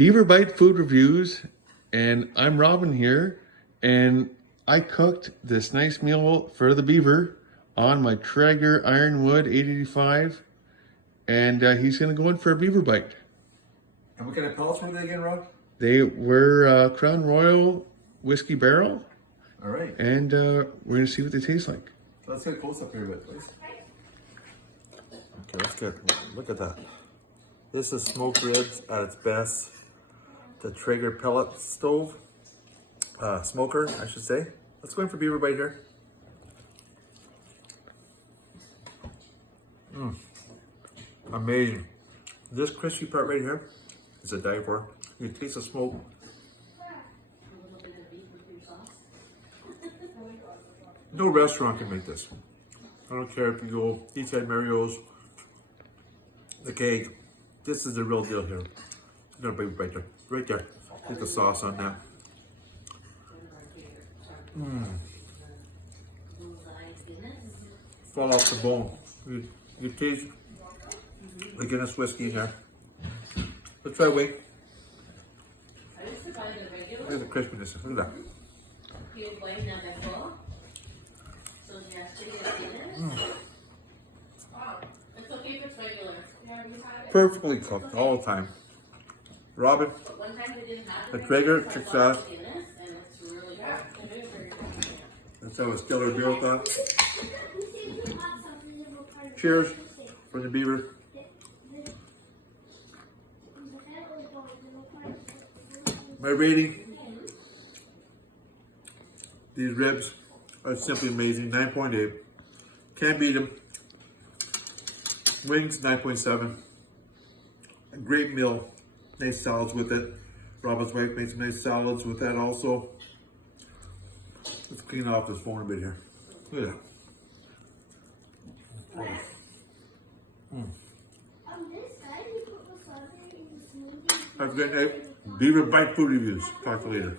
Beaver Bite Food Reviews, and I'm Robin here, and I cooked this nice meal for the beaver on my Traeger Ironwood 885, and he's going to go in for a beaver bite. And what kind of pellets were they again, Rob? They were Crown Royal whiskey barrel, All right. and we're going to see what they taste like. Let's get a close up here a bit, please. Okay, let's get, look at that. This is smoked ribs at its best. The Traeger pellet stove, smoker, I should say. Let's go in for beaver bite here. Amazing. This crispy part right here is a die for. You can taste the smoke. No restaurant can make this. I don't care if you go Eastside Mario's, the cake. This is the real deal here. No, baby, right there. Right there. Get the sauce on that. Fall off the bone. You taste the Guinness whiskey in there. Let's try wait. Look at the crispiness. Look at that. Perfectly cooked all the time. Robin, the Traeger success. That's how a stellar built on. Cheers for the beaver. My rating, these ribs are simply amazing. 9.8. Can't beat them. Wings, 9.7. A great meal. Nice salads with it. Robin's wife made some nice salads with that also. Let's clean off this phone a bit here. Look at that. Have a good night. Beaver Bite Food Reviews. Talk to you later.